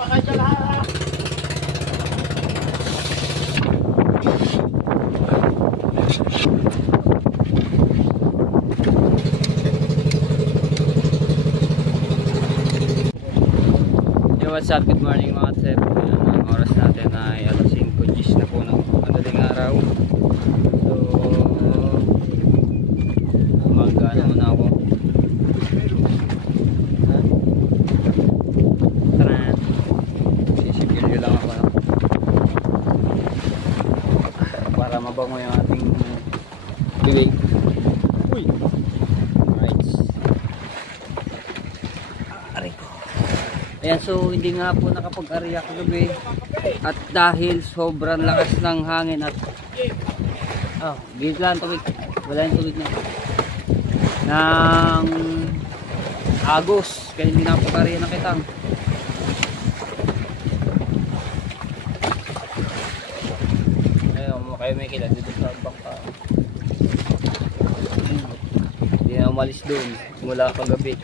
What's up? Good morning mga tep. Ang oras natin ay alas 5:10 na po ng madaling araw. So mag-ano muna ako. Tara, sisipilyo lang ako para mabango yung ating bibig. Uy! Alright. Ayan, so hindi nga po nakapag-ariya kagabi at dahil sobrang lakas ng hangin at gilid lang tubig, wala yung tubig na ng agos, kaya hindi nakapag-ariya ng kitang. Ayun, kayo may kilala dito sa bangka, hindi na umalis doon mula kagabi.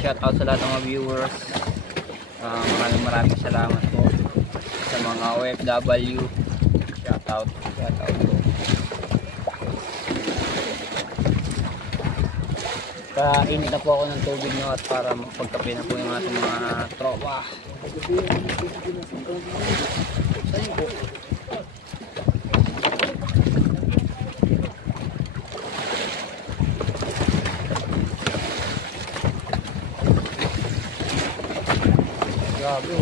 Shout out sa lahat ng mga viewers. Maraming salamat po sa mga OFW. Shout out po. Kainit na po ako ng tubig nyo at para magpagkape na po yung ating mga tropa. Grabe,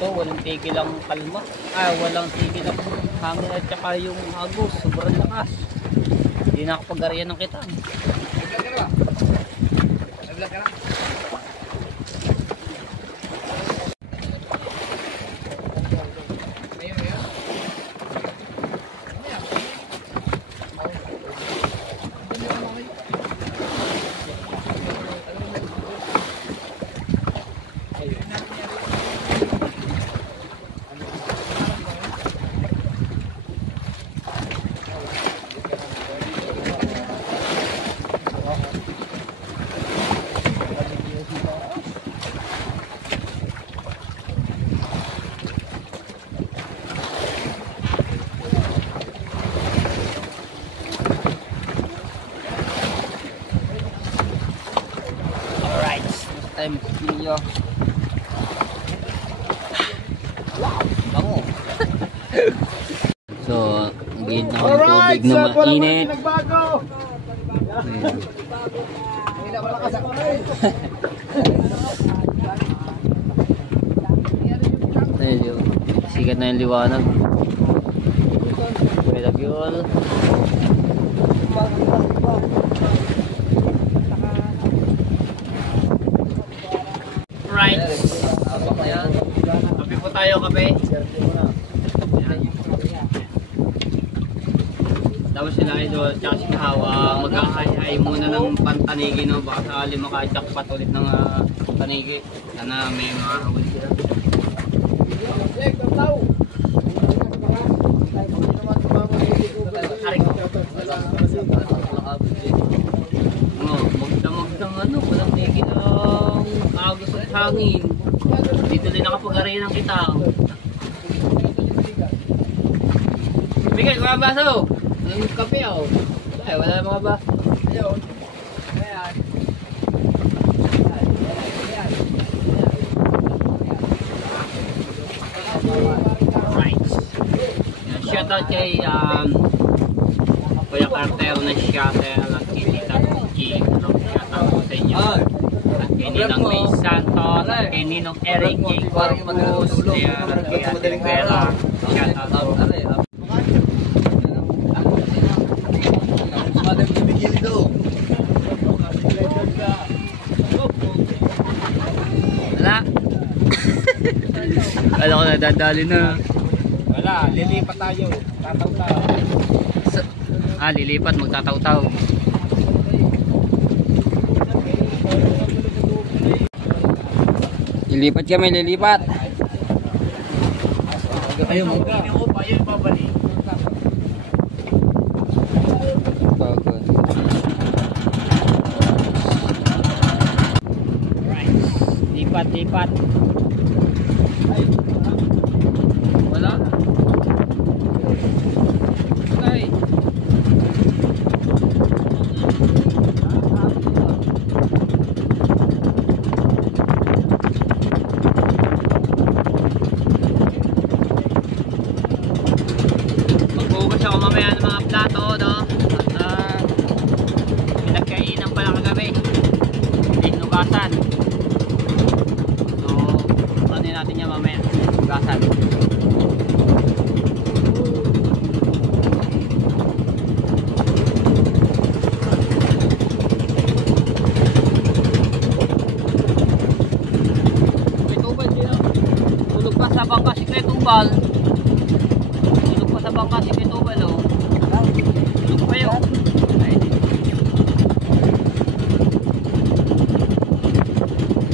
walang tigil ang kalma. Walang tigil ang hangin at saka yung agos, sobrang lakas. Hindi nakapag-ariyan ng kitang. Time video. Bango. So, gilid na ng tubig na mainit. Ayun, sikat na yung liwanag. May lagyol. Right. Kape po tayo, kape. Tapos sila idol, tsaka si Kahawa, mag-ahay-hay muna ng pantanigi, no? Baka sakali maka-jackpot ulit ng panigi. Sana may makahuli sila. Magdamagdang walang tigil ang agos at hangin. Dito din nakapag-ariyan ng kitang. Bigay, mga baso! Ang kape ako. Wala mga baso. Ayan. Right. Shout out kay Kuya Cartero na shutter at Kilita G. Shout out sa inyo. At kay Ninang May Santos, at kay Ninong Eric J. Corpus, at kay Ate Vera. Shout out. Wala. Alam ko nadadali na. Wala, lilipat tayo. Tataw-taw. Lilipat, magtataw-taw. Lilipat kami, lilipat. Ayun, ayun, babalik. Pagod. lilipat. Wala. Okay. Magbugas ako mamaya ng mga plato, no? At pinagkainan pala kagabi. Hinugasan. So, panin natin yan mamaya. Hinugasan. May tubal din, no? Tulog pa sa bangka si Kuya Tubal. Tulog pa sa bangka si Kuya Tubal, oh. Tulog pa yun. Ayun.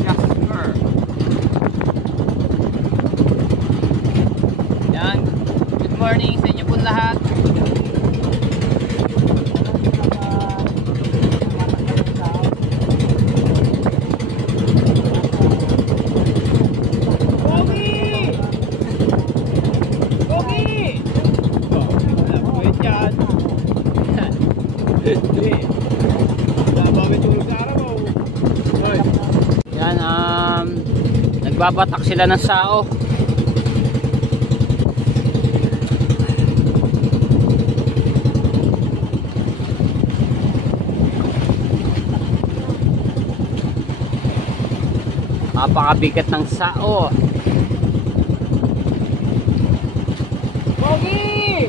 Jasper. Yan. Good morning sa inyo po lahat. Yan, nagbabatak sila ng sao. Napakabigat ng sao. Pogi!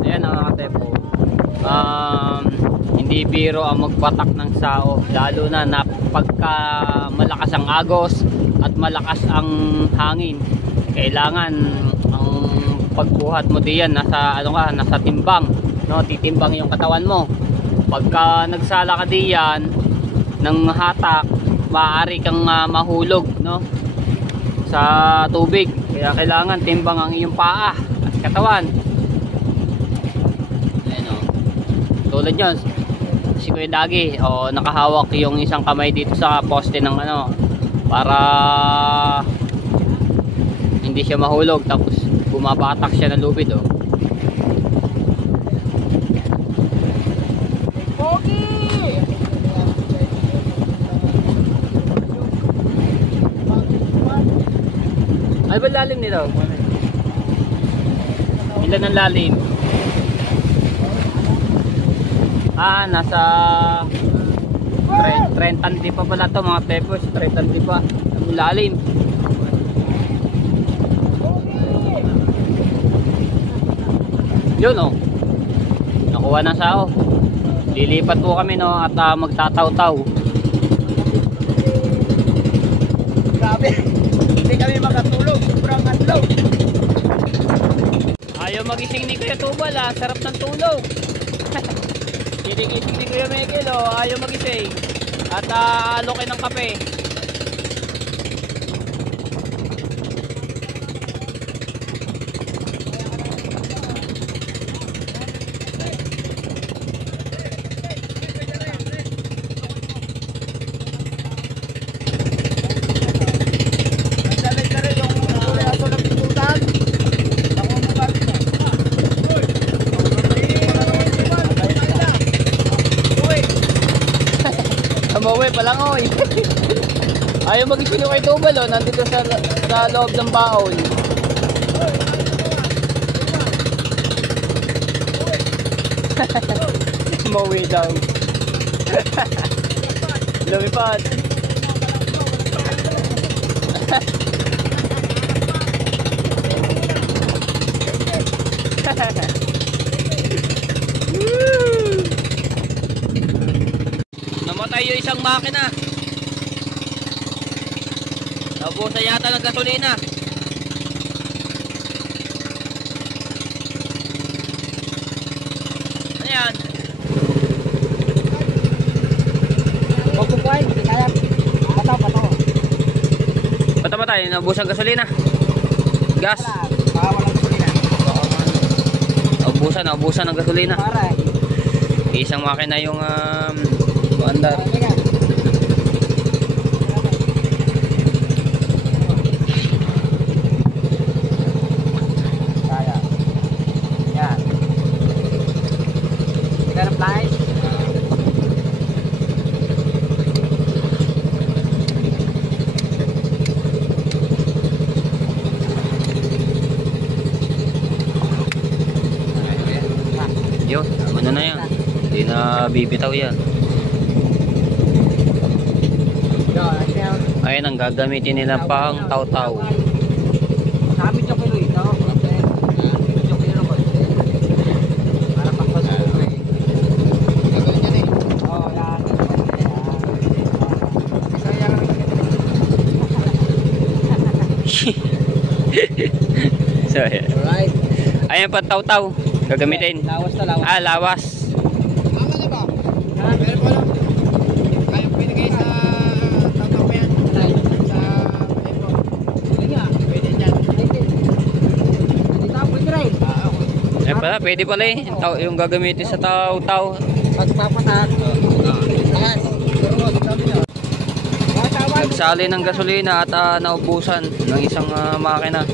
Ayan ang mga tepo. Hindi biro ang magbatak ng sao, lalo na pagka malakas ang agos at malakas ang hangin. Kailangan ang pagbuhat mo diyan nasa timbang, no? Titimbang yung katawan mo. Pagka nagsala ka diyan ng hatak, maaari kang mahulog, no? Sa tubig. Kaya kailangan timbang ang iyong paa at katawan. Ayan, o. Tulad yun, si Kuya Dagi, nakahawak yung isang kamay dito sa poste ng para hindi siya mahulog, tapos bumabatak siya ng lubid, oh. Ay ba lalim nito? Ilan ang lalim? Nasa 30 pa pala to mga pepos. 30 pa ang lalim. Yun, oh. Nakuha na sao. Lilipat po kami, no, at magtataw-taw. Grabe. Hindi kami makatulog, sobrang adlaw. Ayaw magising ni Kuya Tubal, sarap ng tulog. Gigising ni Kuya Miguel, ayaw magising. At alokin ng kape. Mawe pa lang, oy. Ayaw magising kay Tubal, nandito sa loob ng baon. Mawe daw. Lumipad. Namatay yung isang makina. Nabusan yata ng gasolina. Ano yan? Magkukuhay, hindi kaya. Pato. Patay, nabusan gasolina. Gas. Baka walang gasolina. Naubusan ng gasolina. Para. Isang makina yung andar. Kaya. Yan. Ganap light. Yun, ano na yan. Hindi na bibitaw yan. Ayun ang gagamitin nila pang taw-taw. Sabi niyo kilo ito. Medyo kilo ko. Para pagpasok. Gagawin niya eh. Oo, yan. So, ayan. Alright. Ayan pa taw-taw. Gagamitin. Lawas na lawas. Lawas. Mama na ba? Pero po lang. Kayo pinigay sa tataw pa yan. Sa Epo. Pwede dyan. Hindi tapos rin. Eh pala, pwede pala eh. Yung gagamitin sa taw-taw. Pagpapatak. Taas. Nagsali ng gasolina at naubusan ng isang makina.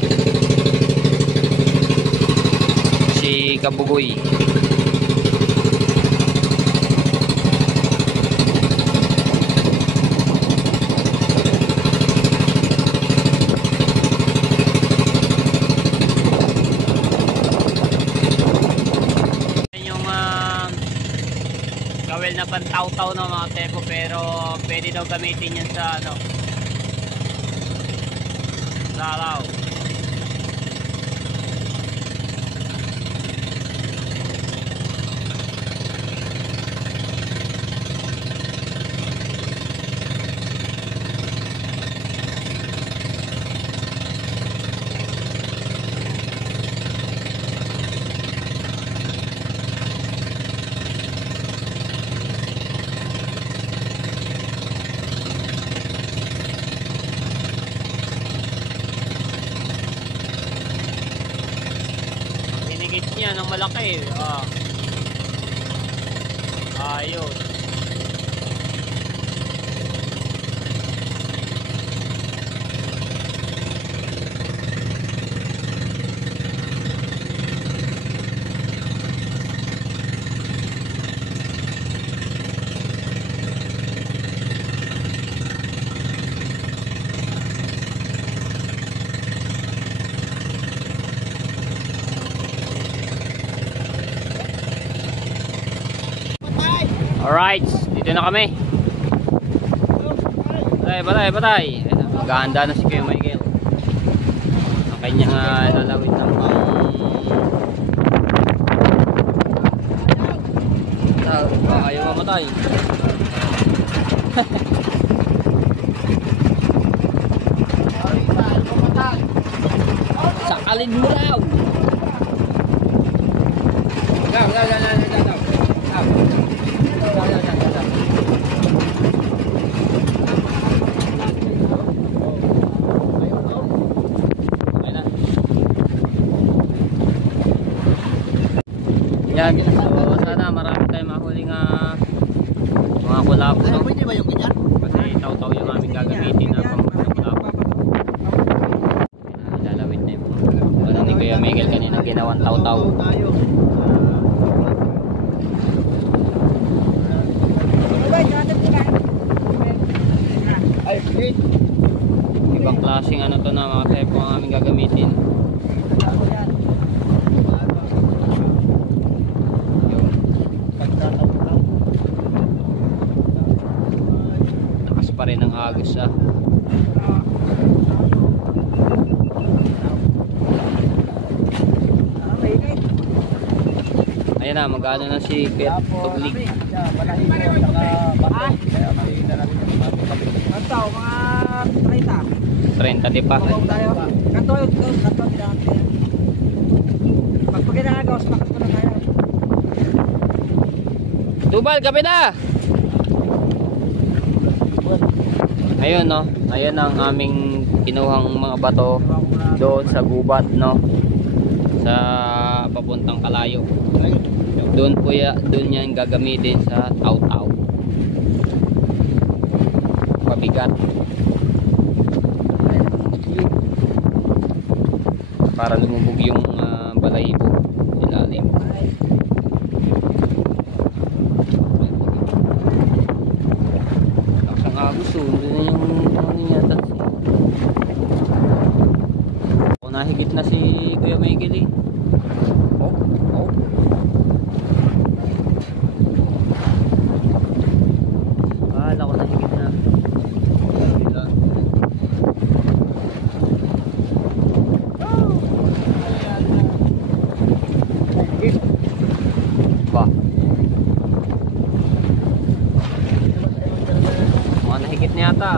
Si Kabugoy. Yung gawel na pantaw-taw ng mga tepo, pero pwede daw gamitin yan sa ano, lalaw. Niya ng malaki. Ayun. Alright, dito na kami. Patay. Maganda na si Kuya Michael. Ang kanyang lalawin ng ayaw mamatay. Sakalin mo raw. Yan, so sana marami tayong mahuling mga kulabo, no? Pwede ba yung ganyan? Kasi taw-taw yung aming gagamitin na pang-kulabo. Lalawin na yung ano ni Kuya Miguel kanina ginawang taw-taw. Ibang klaseng ano to na mga type ang aming gagamitin. Takas pa rin ang agos Ayan na, mag-ano na si Pet Tuglig. Kanto, mga 30. 30 di pa. Kanto yun, kanto bilangan tayo. Pagpaginagawas, bakas ko na tayo. Tubal, kape na! Ayun no, ayun ang aming kinuhang mga bato doon sa gubat, no, sa papuntang Kalayo. Doon po doon yan gagamitin sa taw-taw. Pabigat. Para lumubog yung balahibo ilalim. Laksang agos oh. Doon na yung ano niya. Ako nahigit na si Kuya Miguel eh. Oh. Akala ko nahigit na. Ba. Mga nahigit na yata.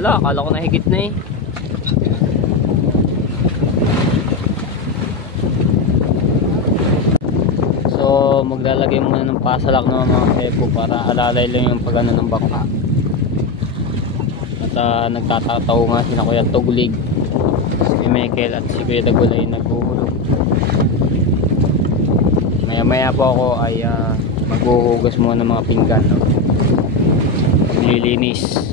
Wala, akala ko nahigit na eh. So, maglalagay muna ng pasalak ng mga kepo para alalay lang yung pagano ng bangka. At nagtatataw nga si Kuya Tuglig, si Michael at si Kuya Dagulay naghuhulog. Maya maya po ako ay maghuhugas muna ng mga pinggan, no? Maglilinis.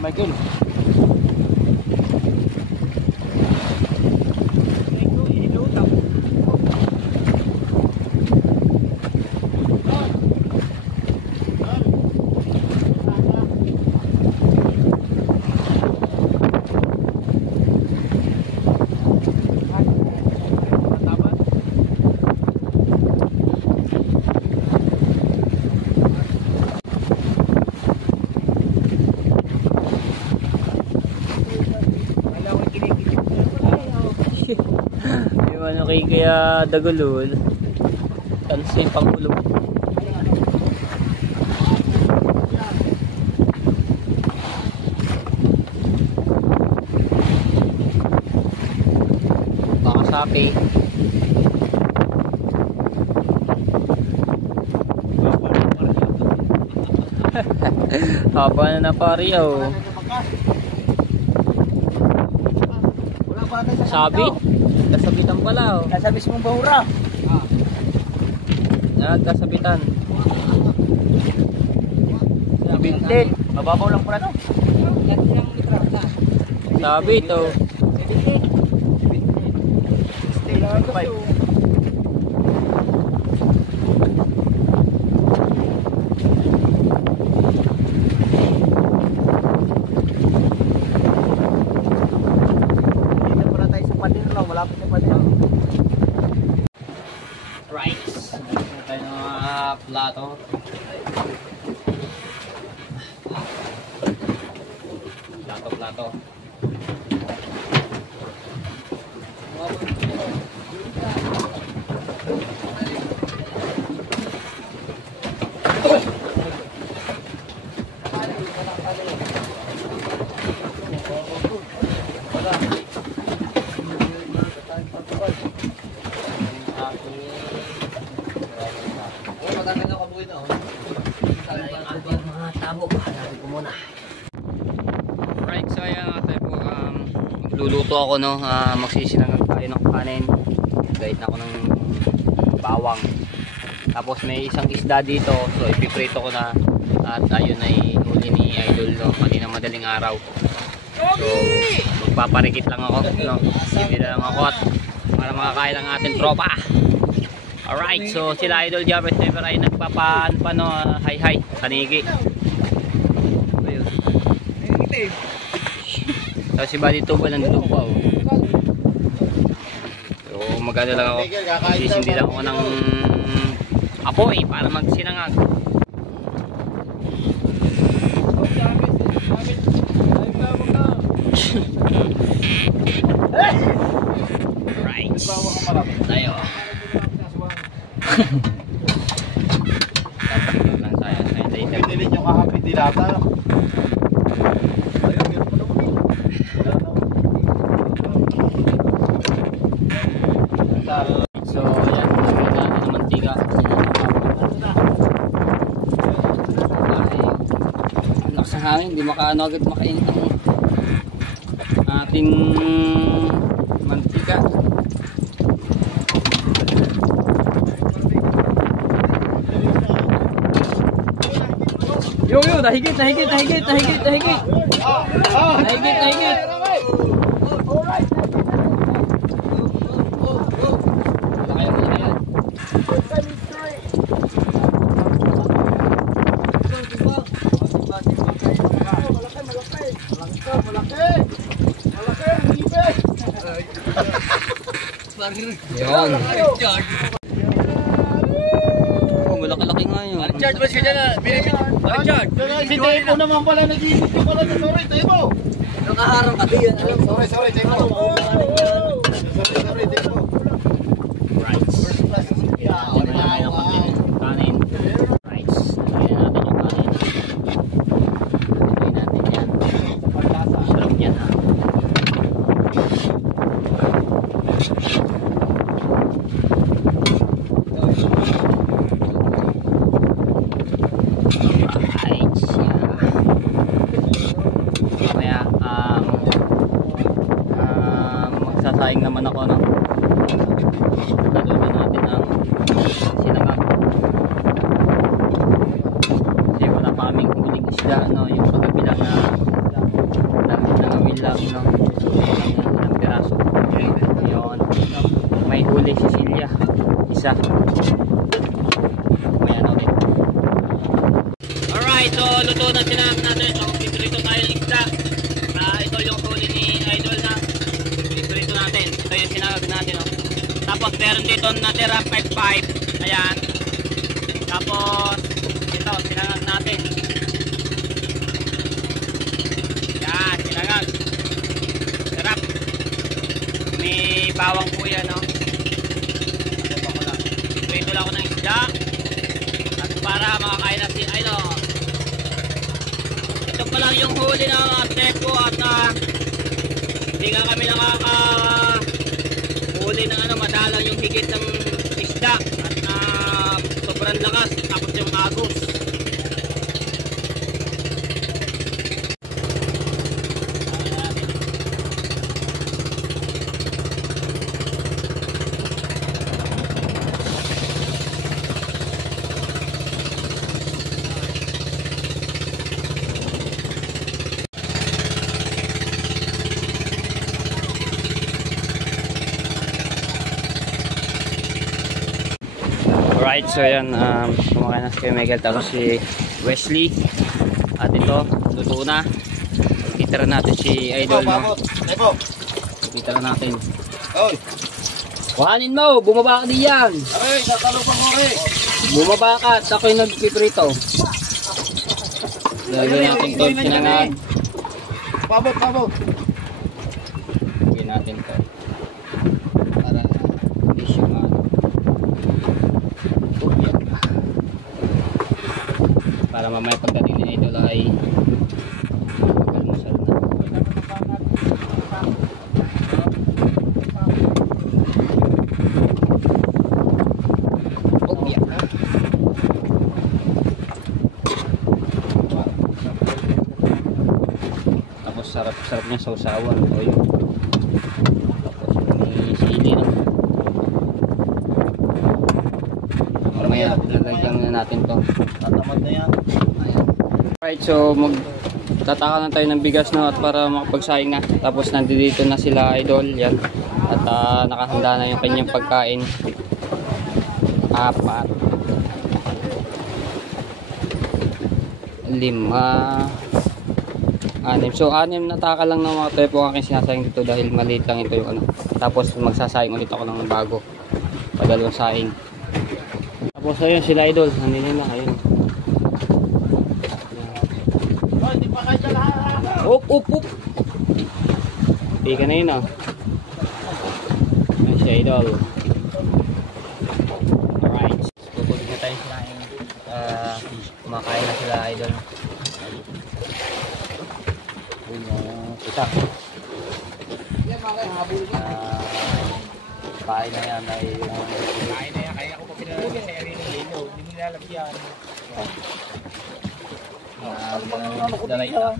Michael. Yung ano kay Kuya Dagulol, tansin panghulog. Baka sapi. Haba na pari oh. Sabit? Kasabitan pala oh. Nasa mismong bahura. Kasabitan. Bintin. Mababaw lang pala no. Sabit oh. Malapit na pala. Right. Ito tayo ng mga plato. Plato. Right, so ayan tayo po, magluluto ako no, magsisilangan tayo ng kanin. Gayit na ako ng bawang. Tapos may isang isda dito. So ipiprito ko na. At ayun ay huli ni Idol, no? Kanina madaling araw. So magpaparikit lang ako, no? Hindi lang ako at para makakain ang ating tropa. Alright, so sila Idol Jabber Sniper ay nagpapaan pa, no? Hi Tanigi. Ayun. So si Buddy Tuba nandun pa, oh. So magano lang ako, sisindi lang ako ng apoy para magsinangag. Right. Tayo. Tapos lang tayo. Pinilin yung kakapit dilata. So, yan. Nakita natin ng mantika. Lakas ng hangin. Hindi makaano agad makainit ang ating mantika. Yo, nahigit. Nahigit. Yun. Oh, malaki-laki nga yun. Charge ba siya na? Charge. Si Tepo naman pala nag-iinit ko pala. Sorry, Tepo. Nakaharang ka din. Sorry, Tepo. Sorry, Tepo. Right. Order na kayo ng kanin. Right. Lagyan natin yung kanin. Lagyan natin yan. Sarap yan, ha. Magsasayang naman ako, no? Luluto natin ang sinagang. Kasi wala pa kaming huling isda, no? Yung pagkabilang na nangawin lang, no? Ilang piraso. Yun. May huli si Silya. Isa. May ano din. Alright, so luto na sinang natin. So piprito tayo ng isda. Ito yung huli ni Idol na piprito natin. Ito yung sinagag natin, no? Tapos meron dito natira 5-5. Ayan. Tapos ito sinagag natin. Yan, sinagag. Sarap. May bawang po yan, no? Piprito lang ako ng isda. At para makakain na si Idol. Ito pa lang yung huli ng Tepo at hindi nga kami nakaka-huli ng madalang yung higit ng isda at sobrang lakas tapos yung agos. Alright, so yan, kumakain na si Michael tapos si Wesley at ito, luto na. Kitira natin si Idol, no? Kitira natin. Oy. Kuhanin mo, bumaba ka diyan. Ay, sasalupang ko rin. Bumaba ka at ako'y nagpiprito. Lagyan natin ito, sinangag. Pabot. Lagyan natin ito. Para hindi siya para mamaya pagdating ni Idol ay almusal na. Opya. Tapos sarap niya sa usawan. Tapos may sili na. Mamaya na natin to. Tatamad na yan. Alright, so tataka na tayo ng bigas no, at para makapagsaing na. Tapos nandito na sila idol, yan. At nakahanda na yung kanyang pagkain. 4, 5, 6. So 6 na taka lang ng mga tayo po aking sinasayang dito dahil maliit lang ito yung ano. Tapos magsasayang ulit ako ng bago. Padalawang saing. Tapos ayun sila idol, nandito na ayun. Up. Hindi ka na yun oh. Ayan siya idol. Alright. Tutulog na tayo sila kumakain na sila idol. Kita. Kain na yan ay kain na yan. Kaya ako pa pinalagyan sa area ng lino. Hindi mo nilalagyan. Dalay na.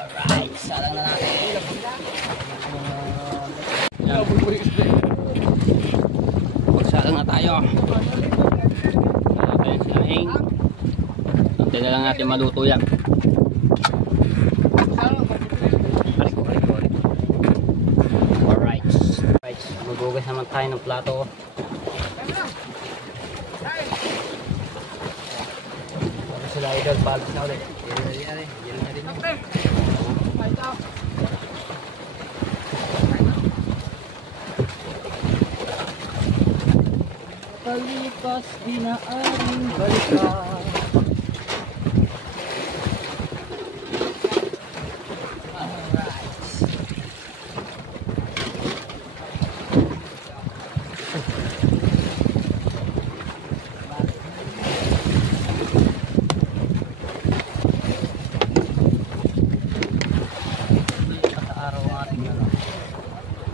Alright, salang na natin. Pagsalang na tayo. Salang tayo sinahing. Antay na lang natin maluto yan. Alright. Magugas naman tayo ng plato. Sila idol, balos na ulit. Yan na din. Palipas di na aming balikan.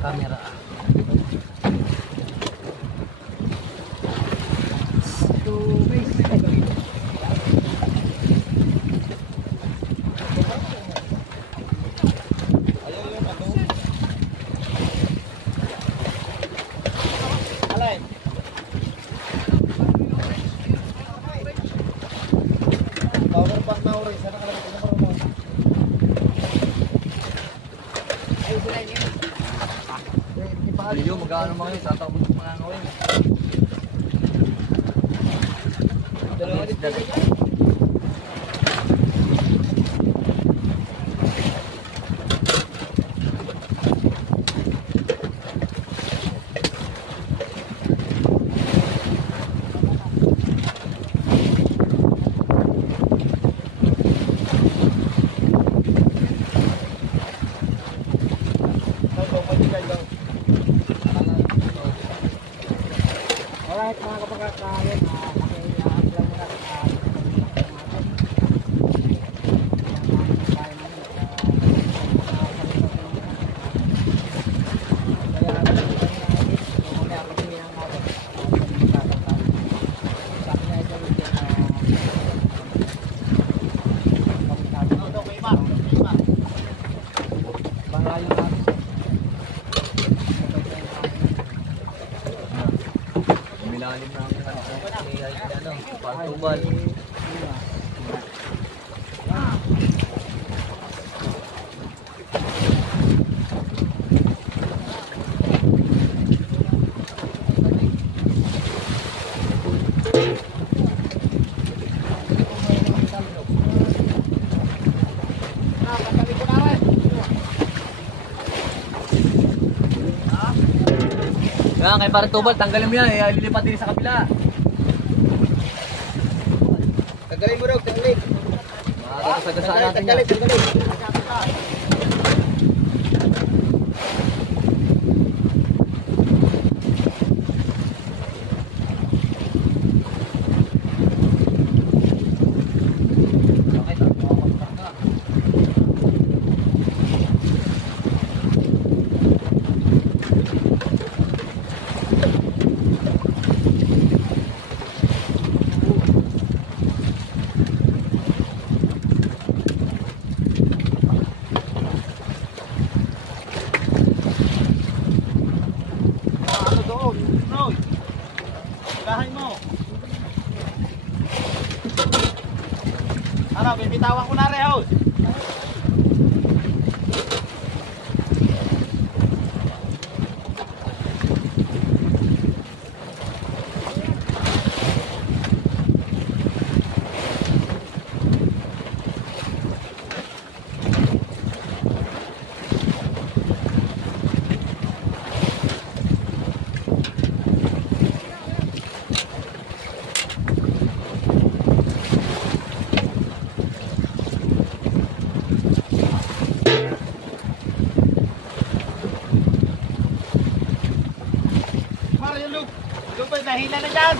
Camera. Power pass na oras. Sana ka lang ito na mo. Ayun sila niyo. Hindi magkano mga yun. Tatakot ng mga ngawin. Dalawa dito. Alright mga kapagkakain, pakialam mo na Milalim na ang pagtubal. Yan, kay parang tubal, tanggalin mo yan, lilipat din sa kabila. Tanggalin mo daw, tanggalin. Tanggalin. Ano, bibitawan ko na rin, host. Nahila na dyan!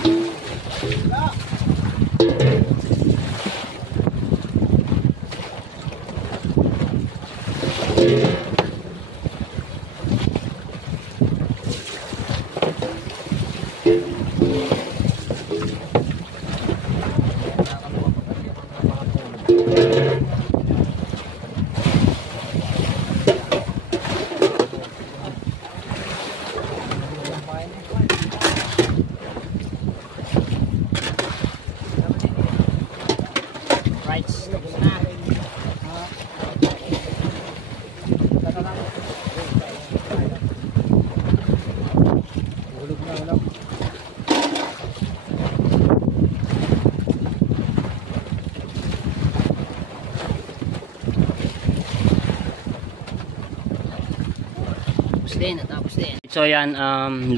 Natapos din. So ayan,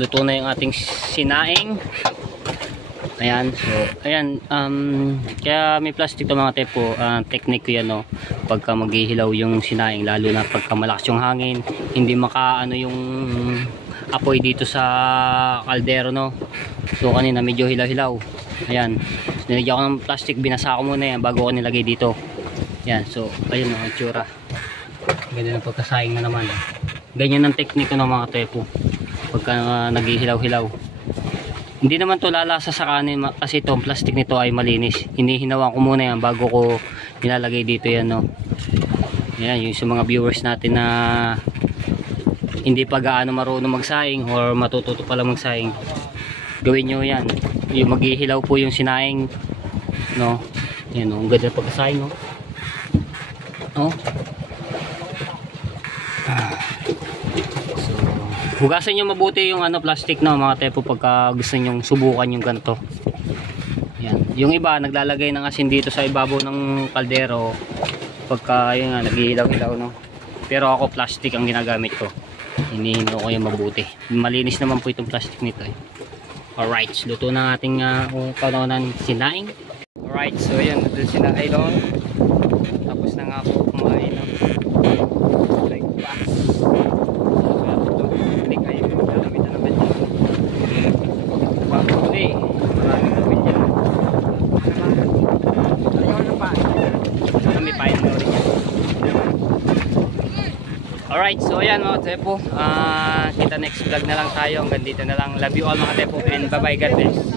luto na yung ating sinaing. Ayan, so ayan, kaya may plastic to mga tepo. Technique ko yan, no, pagka maghihilaw yung sinaing, lalo na pagka malakas yung hangin, hindi makaano yung apoy dito sa kaldero, no. So kanina medyo hilaw-hilaw. Ayan, nilagyan ko ng plastic, binasa ko muna yan bago ko nilagay dito. Ayan, so ayun ang itsura. Ganyan ang pagkasaing na naman. Ganyan ang technique ng mga tepo pagka naghihilaw-hilaw. Hindi naman to lalasa sa kanin kasi itong plastic nito ay malinis. Hinihinawan ko muna yan bago ko nilalagay dito yan, no. Yan yung sa mga viewers natin na hindi pa gaano marunong magsaing or matututo pa lang magsaing, gawin nyo yan. Yung maghihilaw po yung sinaing, no. Yan, no, ang ganda pagkasaing, no. Oh. Hugasan nyo mabuti yung plastic, no, mga tepo, pagka gusto nyo subukan yung ganito. Yan. Yung iba naglalagay ng asin dito sa ibabaw ng kaldero pagka yun nga naghihilaw-hilaw, no. Pero ako plastic ang ginagamit ko. Hinihino ko yung mabuti. Malinis naman po itong plastic nito, eh. Alright, luto na ating kaunaunang sinaing. Alright, so yan, luto sinaing doon. Tapos na nga po kumain, no. Alright, so ayan mga tepo, kita next vlog na lang tayo. Hanggang dito na lang. Love you all mga tepo, and bye bye, God bless.